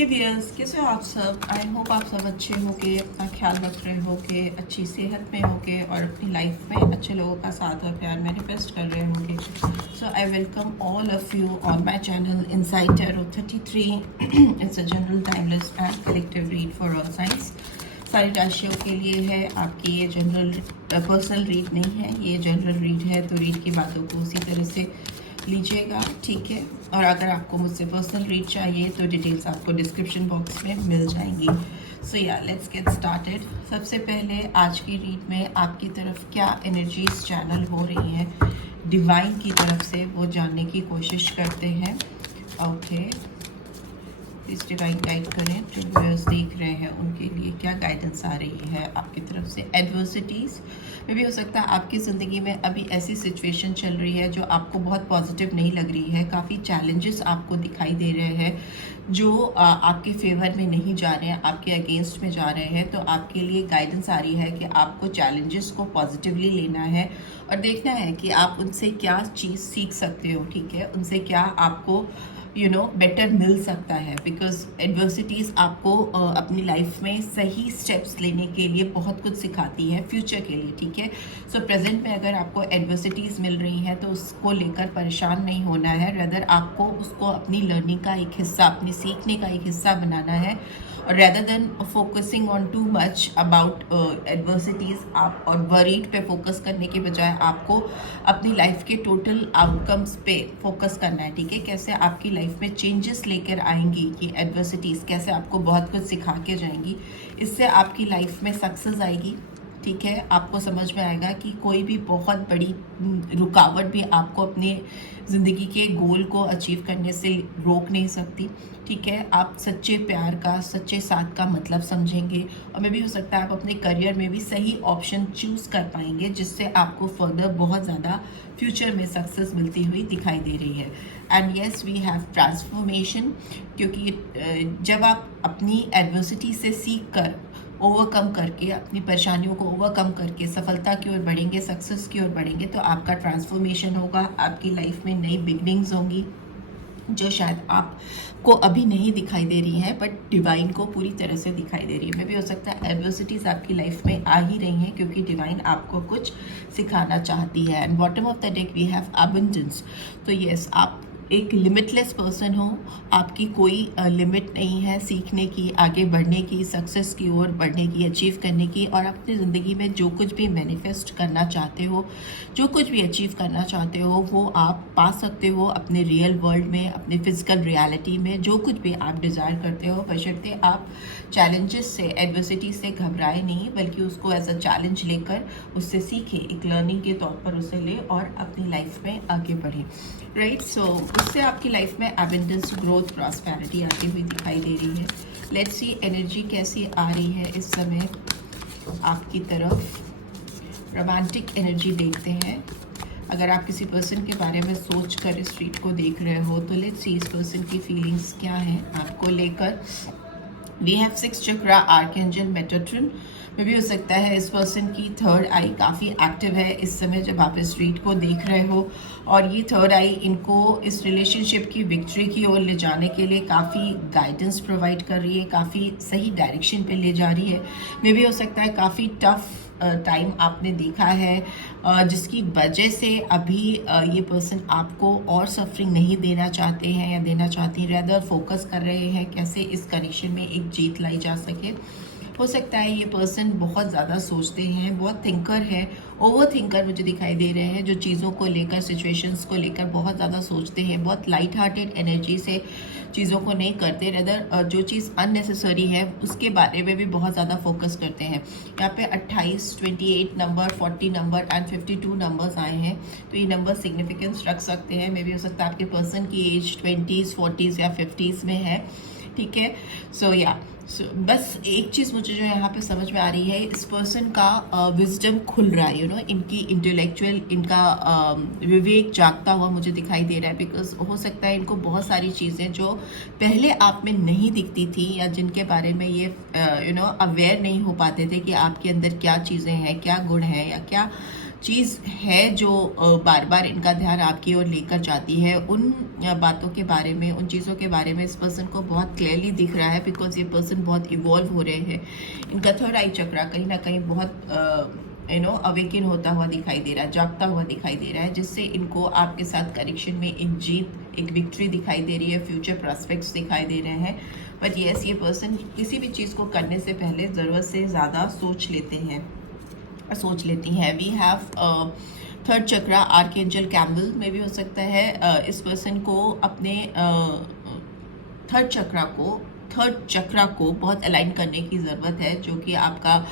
हे viewers, कैसे हो आप सब। आई होप आप सब अच्छे होके, अपना ख्याल रख रहे होगे, अच्छी सेहत में होगे और अपनी लाइफ में अच्छे लोगों का साथ और प्यार मैनिफेस्ट कर रहे होगे। So I welcome all of you on my channel inside tarot 33। It's a general timeless and collective read for all signs. सारी राशियों के लिए है। आपकी ये जनरल पर्सनल रीड नहीं है, ये जनरल रीड है, तो रीड की बातों को उसी तरह से लीजिएगा, ठीक है। और अगर आपको मुझसे पर्सनल रीड चाहिए तो डिटेल्स आपको डिस्क्रिप्शन बॉक्स में मिल जाएंगी। सो या लेट्स गेट स्टार्टेड। सबसे पहले आज की रीड में आपकी तरफ क्या एनर्जीज चैनल हो रही हैं डिवाइन की तरफ से, वो जानने की कोशिश करते हैं। ओके, इस डिवाइन गाइड करें। जो व्यूअर्स देख रहे हैं उनके लिए क्या गाइडेंस आ रही है आपकी तरफ से। एडवर्सिटीज़ में भी हो सकता है आपकी ज़िंदगी में अभी ऐसी सिचुएशन चल रही है जो आपको बहुत पॉजिटिव नहीं लग रही है। काफ़ी चैलेंजेस आपको दिखाई दे रहे हैं जो आपके फेवर में नहीं जा रहे हैं, आपके अगेंस्ट में जा रहे हैं। तो आपके लिए गाइडेंस आ रही है कि आपको चैलेंजेस को पॉजिटिवली लेना है और देखना है कि आप उनसे क्या चीज़ सीख सकते हो, ठीक है। उनसे क्या आपको बेटर मिल सकता है, बिकॉज एडवर्सिटीज़ आपको अपनी लाइफ में सही स्टेप्स लेने के लिए बहुत कुछ सिखाती है फ्यूचर के लिए, ठीक है। सो प्रेजेंट में अगर आपको एडवर्सिटीज़ मिल रही हैं तो उसको लेकर परेशान नहीं होना है, रेदर आपको उसको अपनी लर्निंग का एक हिस्सा, अपनी सीखने का एक हिस्सा बनाना है। और rather than focusing on too much about adversities आप और वरीड पे फोकस करने के बजाय आपको अपनी लाइफ के टोटल आउटकम्स पे फोकस करना है, ठीक है। कैसे आपकी लाइफ में चेंजेस लेकर आएंगी ये एडवर्सिटीज़, कैसे आपको बहुत कुछ सिखा के जाएंगी, इससे आपकी लाइफ में सक्सेस आएगी, ठीक है। आपको समझ में आएगा कि कोई भी बहुत बड़ी रुकावट भी आपको अपने ज़िंदगी के गोल को अचीव करने से रोक नहीं सकती, ठीक है। आप सच्चे प्यार का, सच्चे साथ का मतलब समझेंगे और मे भी हो सकता है आप अपने करियर में भी सही ऑप्शन चूज़ कर पाएंगे, जिससे आपको फर्दर बहुत ज़्यादा फ्यूचर में सक्सेस मिलती हुई दिखाई दे रही है। And yes, we have transformation, क्योंकि जब आप अपनी एडवर्सिटी से सीख कर, ओवरकम करके, अपनी परेशानियों को ओवरकम करके सफलता की ओर बढ़ेंगे, सक्सेस की ओर बढ़ेंगे, तो आपका ट्रांसफॉर्मेशन होगा। आपकी लाइफ में नई बिगनिंग्स होंगी जो शायद आपको अभी नहीं दिखाई दे रही हैं, बट डिवाइन को पूरी तरह से दिखाई दे रही है। मे भी हो सकता है एडवर्सिटीज़ आपकी लाइफ में आ ही रही हैं क्योंकि डिवाइन आपको कुछ सिखाना चाहती है। And bottom of the deck we have abundance. तो येस, आप एक लिमिटलेस पर्सन हो, आपकी कोई लिमिट नहीं है सीखने की, आगे बढ़ने की, सक्सेस की ओर बढ़ने की, अचीव करने की। और अपनी ज़िंदगी में जो कुछ भी मैनिफेस्ट करना चाहते हो, जो कुछ भी अचीव करना चाहते हो, वो आप पा सकते हो अपने रियल वर्ल्ड में, अपने फिजिकल रियलिटी में। जो कुछ भी आप डिज़ायर करते हो, बशर्ते आप चैलेंजेस से, एडवर्सिटी से घबराए नहीं, बल्कि उसको एज अ चैलेंज लेकर उससे सीखें, एक लर्निंग के तौर पर उसे ले और अपनी लाइफ में आगे बढ़ें, राइट। सो उससे आपकी लाइफ में एबंडेंस, ग्रोथ, प्रॉस्पेरिटी आती हुई दिखाई दे रही है। लेट्स सी एनर्जी कैसी आ रही है इस समय आपकी तरफ। रोमांटिक एनर्जी देखते हैं। अगर आप किसी पर्सन के बारे में सोच कर इस रीड को देख रहे हो तो लेट्स सी इस पर्सन की फीलिंग्स क्या हैं आपको लेकर। We have 6 chakra, archangel Metatron. में भी हो सकता है इस पर्सन की थर्ड आई काफ़ी एक्टिव है इस समय जब आप इस रीड को देख रहे हो, और ये थर्ड आई इनको इस रिलेशनशिप की विक्ट्री की ओर ले जाने के लिए काफ़ी गाइडेंस प्रोवाइड कर रही है, काफ़ी सही डायरेक्शन पे ले जा रही है। मे भी हो सकता है काफ़ी टफ टाइम आपने देखा है जिसकी वजह से अभी ये पर्सन आपको और सफरिंग नहीं देना चाहते हैं या देना चाहती, रेदर फोकस कर रहे हैं कैसे इस कनेक्शन में एक जीत लाई जा सके। हो सकता है ये पर्सन बहुत ज़्यादा सोचते हैं, बहुत थिंकर है, ओवर थिंकर मुझे दिखाई दे रहे हैं, जो चीज़ों को लेकर, सिचुएशंस को लेकर बहुत ज़्यादा सोचते हैं, बहुत लाइट हार्टेड एनर्जी से चीज़ों को नहीं करते, रेदर जो चीज़ अननेसेसरी है उसके बारे में भी बहुत ज़्यादा फोकस करते हैं। यहाँ पे 28, 28 नंबर, 40 नंबर एंड 52 नंबर्स आए हैं, तो ये नंबर सिग्निफिकेंस रख सकते हैं। मे भी हो सकता है आपके पर्सन की एज 20s, 40s या 50s में है, ठीक है। सो या बस एक चीज़ मुझे जो यहाँ पे समझ में आ रही है, इस पर्सन का विजडम खुल रहा है, इनकी इंटेलेक्चुअल, इनका विवेक जागता हुआ मुझे दिखाई दे रहा है। बिकॉज हो सकता है इनको बहुत सारी चीज़ें जो पहले आप में नहीं दिखती थी या जिनके बारे में ये अवेयर नहीं हो पाते थे कि आपके अंदर क्या चीज़ें हैं, क्या गुण हैं या क्या चीज़ है जो बार बार इनका ध्यान आपकी ओर लेकर जाती है, उन बातों के बारे में, उन चीज़ों के बारे में इस पर्सन को बहुत क्लियरली दिख रहा है, बिकॉज ये पर्सन बहुत इवॉल्व हो रहे हैं। इनका थर्ड आई चक्रा कहीं ना कहीं बहुत अवेकिन होता हुआ दिखाई दे रहा है, जागता हुआ दिखाई दे रहा है, जिससे इनको आपके साथ कनेक्शन में एक जीत, एक विक्ट्री दिखाई दे रही है, फ्यूचर प्रॉस्पेक्ट्स दिखाई दे रहे हैं। बट येस, ये पर्सन किसी भी चीज़ को करने से पहले ज़रूरत से ज़्यादा सोच लेती हैं। We have third chakra archangel Chamuel में भी हो सकता है। इस पर्सन को अपने थर्ड चक्रा को बहुत अलाइन करने की ज़रूरत है, जो कि आपका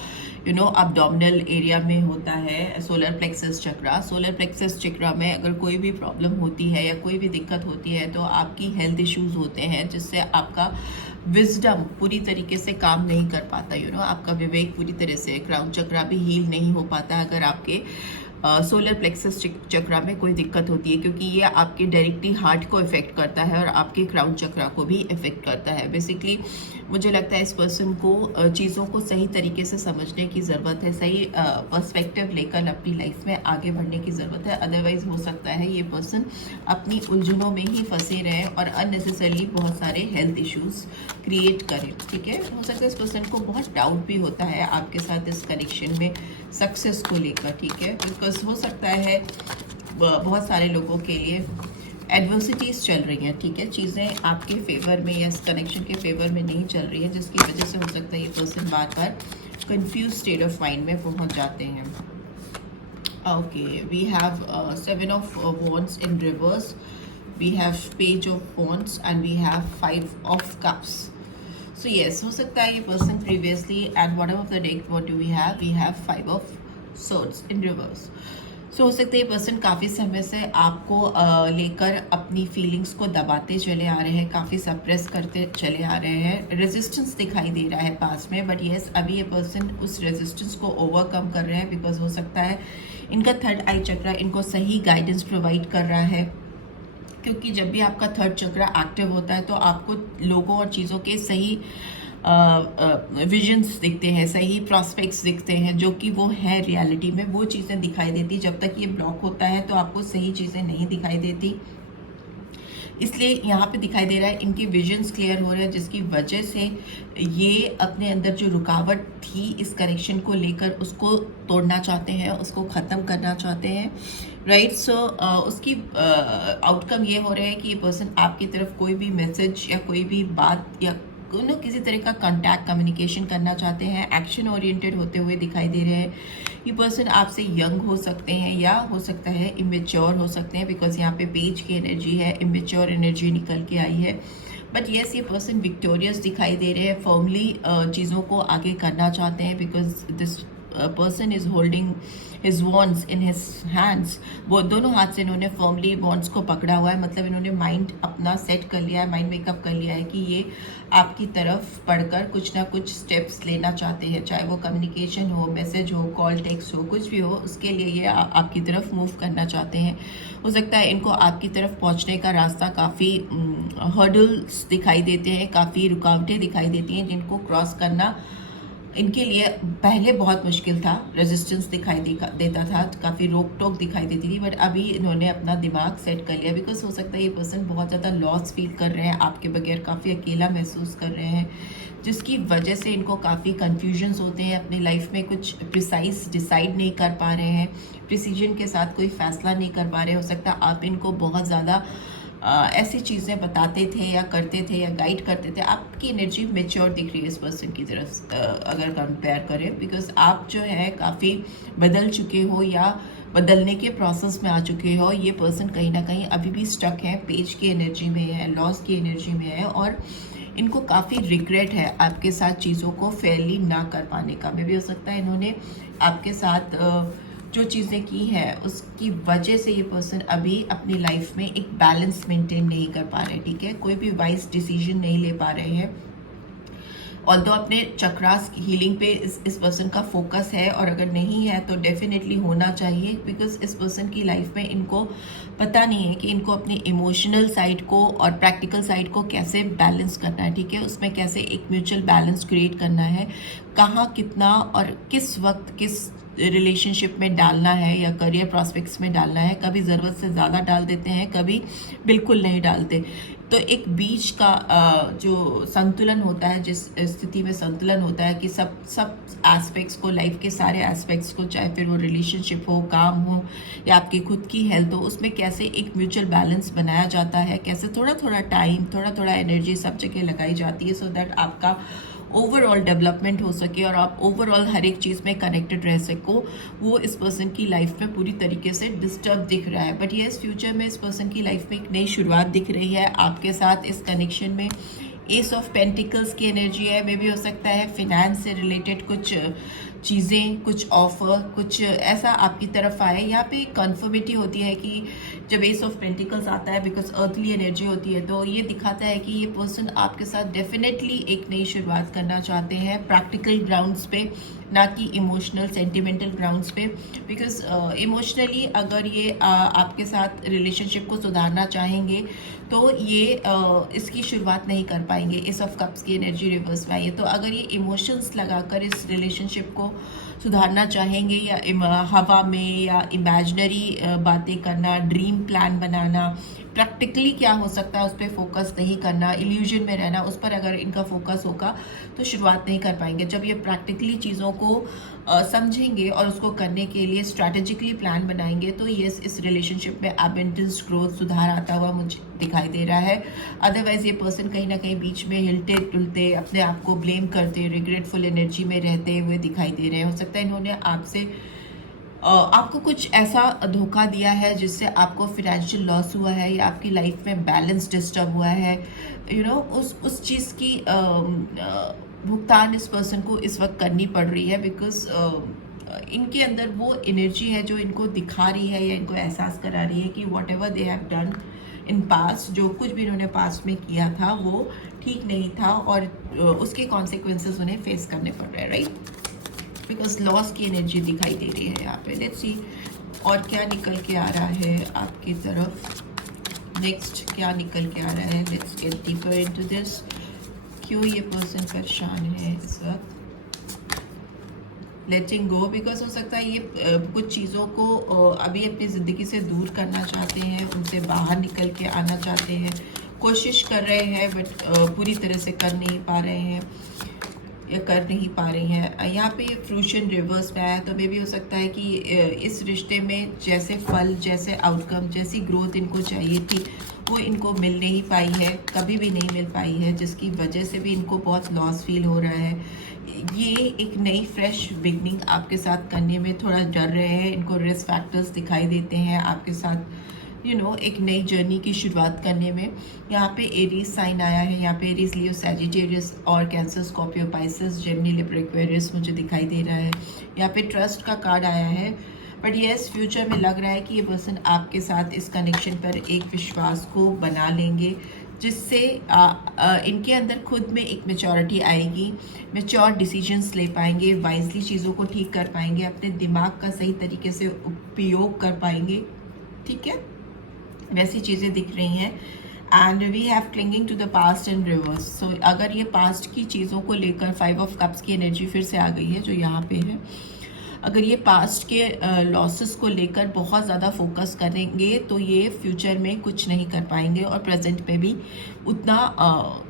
अब्डोमिनल एरिया में होता है। सोलर प्लेक्सस चक्रा में अगर कोई भी प्रॉब्लम होती है या कोई भी दिक्कत होती है तो आपकी हेल्थ इश्यूज होते हैं, जिससे आपका विजडम पूरी तरीके से काम नहीं कर पाता। आपका विवेक पूरी तरह से, क्राउन चक्रा भी हील नहीं हो पाता अगर आपके सोलर प्लेक्सस चक्रा में कोई दिक्कत होती है, क्योंकि ये आपके डायरेक्टली हार्ट को इफेक्ट करता है और आपके क्राउन चक्रा को भी इफेक्ट करता है। बेसिकली मुझे लगता है इस पर्सन को चीज़ों को सही तरीके से समझने की ज़रूरत है, सही पर्सपेक्टिव लेकर अपनी लाइफ में आगे बढ़ने की ज़रूरत है। अदरवाइज हो सकता है ये पर्सन अपनी उलझनों में ही फंसे रहें और अननेसेसरली बहुत सारे हेल्थ इश्यूज क्रिएट करें। ठीक है, हो सकता है इस पर्सन को बहुत डाउट भी होता है आपके साथ इस कनेक्शन में सक्सेस को लेकर। ठीक है, बिकॉज हो सकता है बहुत सारे लोगों के लिए एडवर्सिटीज़ चल रही हैं। ठीक है, चीज़ें आपके फेवर में या इस कनेक्शन के फेवर में नहीं चल रही है, जिसकी वजह से हो सकता है ये पर्सन बार बार कंफ्यूज स्टेट ऑफ माइंड में पहुंच जाते हैं। Okay, we have 7 of wands in reverse, we have page of wands and we have 5 of cups. So yes, हो सकता है ये person previously at bottom of the deck what do we have 5 of swords in reverse। So हो सकता है ये person काफ़ी समय से आपको लेकर अपनी फीलिंग्स को दबाते चले आ रहे हैं, काफ़ी सप्रेस करते चले आ रहे हैं। रेजिस्टेंस दिखाई दे रहा है पास में, बट येस अभी ये पर्सन उस रेजिस्टेंस को ओवरकम कर रहे हैं, बिकॉज हो सकता है इनका थर्ड आई चक्रा इनको सही गाइडेंस प्रोवाइड कर रहा है। क्योंकि जब भी आपका थर्ड चक्रा एक्टिव होता है तो आपको लोगों और चीज़ों के सही विजन्स दिखते हैं, सही प्रॉस्पेक्ट्स दिखते हैं, जो कि वो है रियलिटी में वो चीज़ें दिखाई देती। जब तक ये ब्लॉक होता है तो आपको सही चीज़ें नहीं दिखाई देती, इसलिए यहाँ पे दिखाई दे रहा है इनके विजन्स क्लियर हो रहे हैं, जिसकी वजह से ये अपने अंदर जो रुकावट थी इस कनेक्शन को लेकर उसको तोड़ना चाहते हैं, उसको ख़त्म करना चाहते हैं। राइट, सो उसकी आउटकम ये हो रहा है कि ये पर्सन आपकी तरफ कोई भी मैसेज या कोई भी बात या किसी तरह का कांटेक्ट कम्युनिकेशन करना चाहते हैं, एक्शन ओरिएंटेड होते हुए दिखाई दे रहे हैं। ये पर्सन आपसे यंग हो सकते हैं या हो सकता है इमेच्योर हो सकते हैं, बिकॉज यहाँ पे पेज की एनर्जी है, इमेच्योर एनर्जी निकल के आई है। बट येस, ये पर्सन विक्टोरियस दिखाई दे रहे हैं, फर्मली चीज़ों को आगे करना चाहते हैं, because this person is holding his wands in his hands. वो दोनों हाथ से इन्होंने फर्मली वॉन्ड्स को पकड़ा हुआ है, मतलब इन्होंने माइंड अपना सेट कर लिया है, माइंड मेकअप कर लिया है कि ये आपकी तरफ पढ़कर कुछ ना कुछ स्टेप्स लेना चाहते हैं, चाहे वो कम्युनिकेशन हो, मैसेज हो, कॉल टेक्स्ट हो, कुछ भी हो, उसके लिए ये आपकी तरफ मूव करना चाहते हैं। हो सकता है इनको आपकी तरफ पहुंचने का रास्ता काफ़ी हर्डल्स दिखाई देते हैं, काफ़ी रुकावटें दिखाई देती हैं, जिनको क्रॉस करना इनके लिए पहले बहुत मुश्किल था। रेजिस्टेंस दिखाई देता था, काफ़ी रोक टोक दिखाई देती थी, बट अभी इन्होंने अपना दिमाग सेट कर लिया, बिकॉज हो सकता है ये पर्सन बहुत ज़्यादा लॉस फील कर रहे हैं आपके बगैर, काफ़ी अकेला महसूस कर रहे हैं, जिसकी वजह से इनको काफ़ी कन्फ्यूजन्स होते हैं अपनी लाइफ में, कुछ प्रिसाइज डिसाइड नहीं कर पा रहे हैं, प्रिसीजन के साथ कोई फैसला नहीं कर पा रहे। हो सकता है आप इनको बहुत ज़्यादा ऐसी चीज़ें बताते थे या करते थे या गाइड करते थे। आपकी एनर्जी मेच्योर दिख रही है इस पर्सन की तरफ अगर कंपेयर करें, बिकॉज आप जो है काफ़ी बदल चुके हो या बदलने के प्रोसेस में आ चुके हो। ये पर्सन कहीं ना कहीं अभी भी स्टक है, पेज की एनर्जी में है, लॉस की एनर्जी में है, और इनको काफ़ी रिग्रेट है आपके साथ चीज़ों को फेयरली ना कर पाने का। मे भी हो सकता है इन्होंने आपके साथ जो चीज़ें की हैं उसकी वजह से ये पर्सन अभी अपनी लाइफ में एक बैलेंस मेंटेन नहीं कर पा रहे। ठीक है, कोई भी वाइज डिसीजन नहीं ले पा रहे हैं। ऑल्दो अपने चक्रास हीलिंग पे इस पर्सन का फोकस है, और अगर नहीं है तो डेफिनेटली होना चाहिए, बिकॉज इस पर्सन की लाइफ में इनको पता नहीं है कि इनको अपने इमोशनल साइड को और प्रैक्टिकल साइड को कैसे बैलेंस करना है। ठीक है, उसमें कैसे एक म्यूचुअल बैलेंस क्रिएट करना है। कहाँ कितना और किस वक्त किस रिलेशनशिप में डालना है या करियर प्रॉस्पेक्ट्स में डालना है। कभी ज़रूरत से ज़्यादा डाल देते हैं, कभी बिल्कुल नहीं डालते। तो एक बीच का जो संतुलन होता है, जिस स्थिति में संतुलन होता है कि सब एस्पेक्ट्स को, लाइफ के सारे एस्पेक्ट्स को, चाहे फिर वो रिलेशनशिप हो, काम हो या आपकी खुद की हेल्थ हो, उसमें कैसे एक म्यूचुअल बैलेंस बनाया जाता है, कैसे थोड़ा थोड़ा टाइम, थोड़ा थोड़ा एनर्जी सब जगह लगाई जाती है, सो दैट आपका ओवरऑल डेवलपमेंट हो सके और आप ओवरऑल हर एक चीज़ में कनेक्टेड रह सको। वो इस पर्सन की लाइफ में पूरी तरीके से डिस्टर्ब दिख रहा है, बट येस फ्यूचर में इस पर्सन की लाइफ में एक नई शुरुआत दिख रही है आपके साथ। इस कनेक्शन में एस ऑफ पेंटिकल्स की एनर्जी है। मे भी हो सकता है फिनेंस से रिलेटेड कुछ चीज़ें, कुछ ऑफर, कुछ ऐसा आपकी तरफ आए। यहाँ पे कन्फर्मिटी होती है कि जब एस ऑफ पेंटिकल्स आता है, बिकॉज अर्थली एनर्जी होती है, तो ये दिखाता है कि ये पर्सन आपके साथ डेफिनेटली एक नई शुरुआत करना चाहते हैं, प्रैक्टिकल ग्राउंड्स पे, ना कि इमोशनल सेंटिमेंटल ग्राउंड्स पे। बिकॉज इमोशनली अगर ये आपके साथ रिलेशनशिप को सुधारना चाहेंगे तो ये इसकी शुरुआत नहीं कर पाएंगे। इस ऑफ कप्स की एनर्जी रिवर्स में आई है, तो अगर ये इमोशंस लगाकर इस रिलेशनशिप को सुधारना चाहेंगे या हवा में या इमेजिनरी बातें करना, ड्रीम प्लान बनाना, प्रैक्टिकली क्या हो सकता है उस पर फोकस नहीं करना, इल्यूजन में रहना, उस पर अगर इनका फोकस होगा तो शुरुआत नहीं कर पाएंगे। जब ये प्रैक्टिकली चीज़ों को समझेंगे और उसको करने के लिए स्ट्रैटेजिकली प्लान बनाएंगे तो ये इस रिलेशनशिप में एबंडेंस, ग्रोथ, सुधार आता हुआ मुझे दिखाई दे रहा है। अदरवाइज ये पर्सन कहीं ना कहीं बीच में हिलते डुलते, अपने आप को ब्लेम करते, रिग्रेटफुल एनर्जी में रहते हुए दिखाई दे रहे हैं। हो सकता है इन्होंने आपको कुछ ऐसा धोखा दिया है जिससे आपको फाइनेंशियल लॉस हुआ है या आपकी लाइफ में बैलेंस डिस्टर्ब हुआ है। उस चीज़ की भुगतान इस पर्सन को इस वक्त करनी पड़ रही है, बिकॉज इनके अंदर वो एनर्जी है जो इनको दिखा रही है या इनको एहसास करा रही है कि what ever they have done in past, जो कुछ भी इन्होंने पास्ट में किया था वो ठीक नहीं था और उसके कॉन्सिक्वेंसेस उन्हें फेस करने पड़ रहे हैं, राइट। बिकॉज लॉस की एनर्जी दिखाई दे रही है यहाँ पे। लेट्स सी और क्या निकल के आ रहा है आपकी तरफ, नेक्स्ट क्या निकल के आ रहा है। Let's get deeper into this. क्यों ये पर्सन परेशान है इस वक्त। लेटिंग गो, बिकॉज हो सकता है ये कुछ चीज़ों को अभी अपनी ज़िंदगी से दूर करना चाहते हैं, उनसे बाहर निकल के आना चाहते हैं, कोशिश कर रहे हैं बट पूरी तरह से कर नहीं पा रहे हैं या कर नहीं पा रही हैं। यहाँ पे फ्रूशन रिवर्स में आया, तो मे भी हो सकता है कि इस रिश्ते में जैसे फल, जैसे आउटकम, जैसी ग्रोथ इनको चाहिए थी वो इनको मिल नहीं पाई है, कभी भी नहीं मिल पाई है, जिसकी वजह से भी इनको बहुत लॉस फील हो रहा है। ये एक नई फ्रेश बिगनिंग आपके साथ करने में थोड़ा डर रहे हैं, इनको रिस्क फैक्टर्स दिखाई देते हैं आपके साथ एक नई जर्नी की शुरुआत करने में। यहाँ पे एरीज साइन आया है, यहाँ पे एरीज, लियो, सैजिटेरियस और cancer, Scorpio, Pisces, Gemini, Libra, Aquarius मुझे दिखाई दे रहा है। यहाँ पे ट्रस्ट का कार्ड आया है, बट येस फ्यूचर में लग रहा है कि ये पर्सन आपके साथ इस कनेक्शन पर एक विश्वास को बना लेंगे, जिससे इनके अंदर खुद में एक मैच्योरिटी आएगी, मैच्योर डिसीजंस ले पाएंगे, वाइजली चीज़ों को ठीक कर पाएंगे, अपने दिमाग का सही तरीके से उपयोग कर पाएंगे, ठीक है, वैसी चीज़ें दिख रही हैं। And we have clinging to the past and reverse. So अगर ये पास्ट की चीज़ों को लेकर 5 ऑफ कप्स की एनर्जी फिर से आ गई है जो यहाँ पे है, अगर ये पास्ट के लॉसेस को लेकर बहुत ज़्यादा फोकस करेंगे तो ये फ्यूचर में कुछ नहीं कर पाएंगे और प्रेजेंट पे भी उतना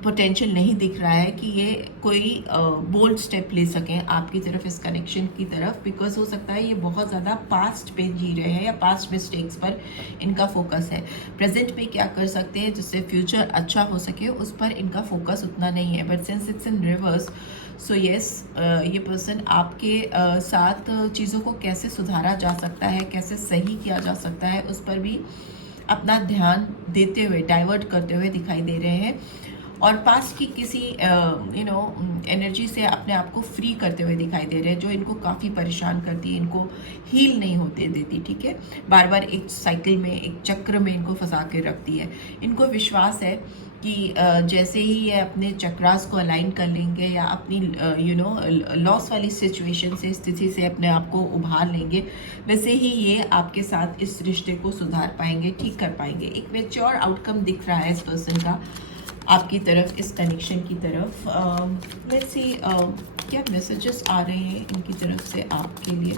पोटेंशियल नहीं दिख रहा है कि ये कोई बोल्ड स्टेप ले सकें आपकी तरफ, इस कनेक्शन की तरफ। बिकॉज हो सकता है ये बहुत ज़्यादा पास्ट पे जी रहे हैं या पास्ट मिस्टेक्स पर इनका फोकस है। प्रेजेंट पे क्या कर सकते हैं जिससे फ्यूचर अच्छा हो सके, उस पर इनका फोकस उतना नहीं है। But since it's in reverse, so yes ये पर्सन आपके साथ चीज़ों को कैसे सुधारा जा सकता है, कैसे सही किया जा सकता है, उस पर भी अपना ध्यान देते हुए, डाइवर्ट करते हुए दिखाई दे रहे हैं और पास्ट की किसी एनर्जी से अपने आप को फ्री करते हुए दिखाई दे रहे हैं जो इनको काफ़ी परेशान करती है, इनको हील नहीं होते देती, ठीक है, बार बार एक साइकिल में, एक चक्र में इनको फंसा के रखती है। इनको विश्वास है कि जैसे ही ये अपने चक्रास को अलाइन कर लेंगे या अपनी लॉस वाली सिचुएशन से, स्थिति से अपने आप को उभार लेंगे, वैसे ही ये आपके साथ इस रिश्ते को सुधार पाएंगे, ठीक कर पाएंगे। एक मैच्योर आउटकम दिख रहा है इस पर्सन का। आपकी तरफ, इस कनेक्शन की तरफ। लेट्स सी क्या मैसेजेस आ रहे हैं इनकी तरफ से आपके लिए,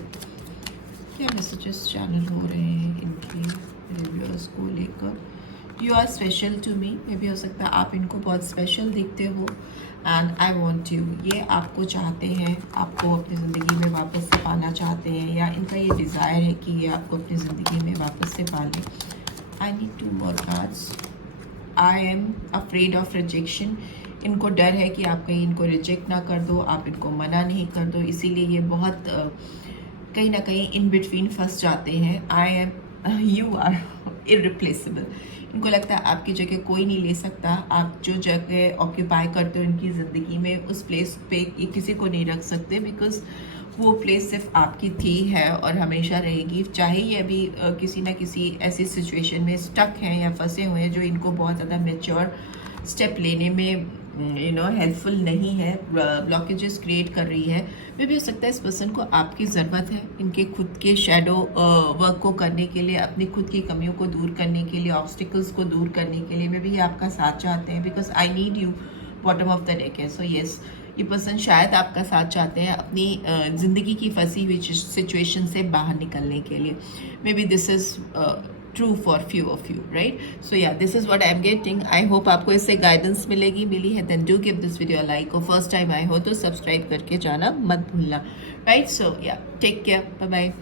क्या मैसेजेस चैनल हो रहे हैं इनके रिव्यूअर्स को लेकर। You are special to me, मे भी हो सकता है आप इनको बहुत स्पेशल दिखते हो, एंड आई वॉन्ट यू, ये आपको चाहते हैं, आपको अपनी ज़िंदगी में वापस से पाना चाहते हैं, या इनका ये डिज़ायर है कि ये आपको अपनी ज़िंदगी में वापस से पालें। I need 2 more cards। I am afraid of rejection, इनको डर है कि आप कहीं इनको रिजेक्ट ना कर दो, आप इनको मना नहीं कर दो, इसीलिए ये बहुत कहीं ना कहीं इन बिटवीन फंस जाते हैं। I am, you are irreplaceable, इनको लगता है आपकी जगह कोई नहीं ले सकता, आप जो जगह ऑक्यूपाई करते हो इनकी ज़िंदगी में उस प्लेस पे ये किसी को नहीं रख सकते, बिकॉज वो प्लेस सिर्फ आपकी थी, है और हमेशा रहेगी। चाहे ये अभी किसी ना किसी ऐसी सिचुएशन में स्टक हैं या फंसे हुए हैं जो इनको बहुत ज़्यादा मेच्योर स्टेप लेने में हेल्पफुल नहीं है, ब्लॉकेजेस क्रिएट कर रही है। मे भी हो सकता है इस पर्सन को आपकी ज़रूरत है इनके खुद के शैडो वर्क को करने के लिए, अपनी खुद की कमियों को दूर करने के लिए, ऑब्स्टिकल्स को दूर करने के लिए। मे भी आपका साथ चाहते हैं, because I need you, bottom of the deck है। सो येस, ये पर्सन शायद आपका साथ चाहते हैं अपनी ज़िंदगी की फंसी हुई सिचुएशन से बाहर निकलने के लिए। May be this is true for few of you, right? So yeah, this is what I am getting. I hope आपको इससे गाइडेंस मिली है, then do give this video like, और फर्स्ट टाइम आए हो तो सब्सक्राइब करके जाना मत भूलना, राइट? सो या, टेक केयर, बाय बाय।